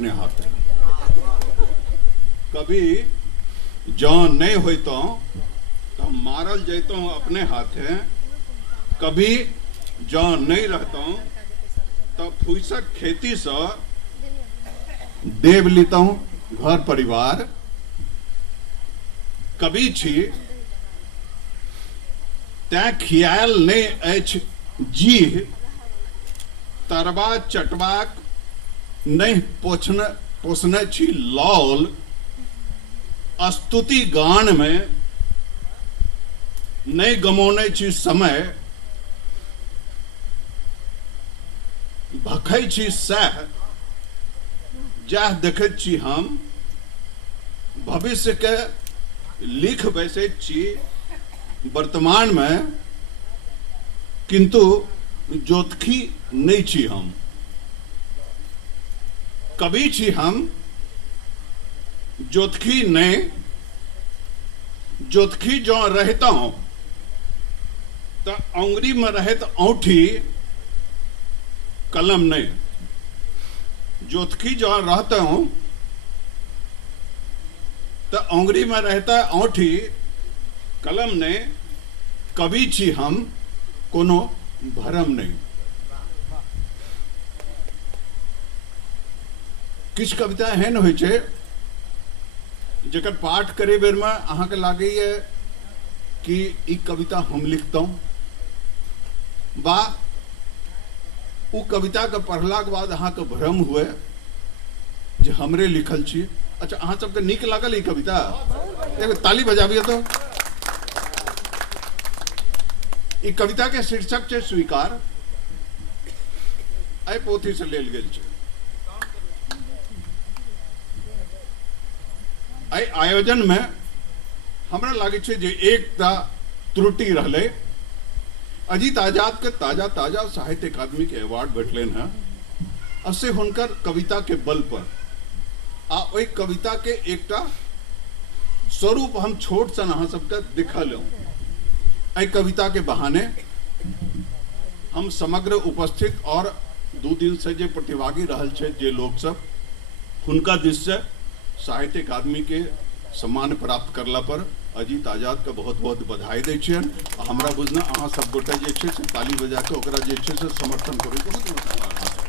अपने हाथ। कभी जौ नहीं होता तो मारल जैतो अपने हाथे, कभी जौ नहीं रहता तो फूसक खेती से देव लेता घर परिवार। कभी छी तैं खियाल नहीं अछि जी, तरबा चटबाक नहीं पोसने छी लौल। स्तुति गान में नहीं गमौने छी समय, भखै छी सह जाह देखैत छी हम। भविष्य के लिख बैसैत छी वर्तमान में, किंतु जोतखी नहीं छी हम। कभी छी हम जोतखी नहीं, जोतखी जो रहता हूं तो अंगुरी में रहत औंठी कलम नहीं। जोतखी जो रहता हूं तो अंगुरी में रहता औंठी कलम नहीं। कभी छी हम कोनो भरम नहीं। किछ कविता एहन होइ छै जकर पाठ करे बेर में अहाँ के लागे ये कि ई कविता हम लिखता, बा उ कविता के पढ़ला के बाद अहाँ के भ्रम हुए जे हमरे लिखल छी। अच्छा, अहाँ सबके नीक लागल ई कविता? एगो ताली बजाबिए तो। ई कविता के शीर्षक छै स्वीकार। आई पोथी से लेल गेल छै। आई आयोजन में हमरा लागे छै जे एकटा त्रुटि रहले। अजीत आजाद के ताजा ताजा साहित्य अकादमी के अवार्ड भेटलन है, असे हुनकर कविता के बल पर। आ ओई कविता के एकटा स्वरूप हम छोट सन अहाँ सबके दिखल। आई कविता के बहाने हम समग्र उपस्थित और 2 दिन से जे प्रतिभागी रहल छै जे लोग सब, हुनका दिस से साहित्य अकादमी के सम्मान प्राप्त करला पर अजीत आजाद के बहुत बहुत बधाई दै छियन। हमरा बुझना अहाँ सब गोटे जे छै से ताली बजा के ओकरा जे छै से समर्थन करू। बहुत बहुत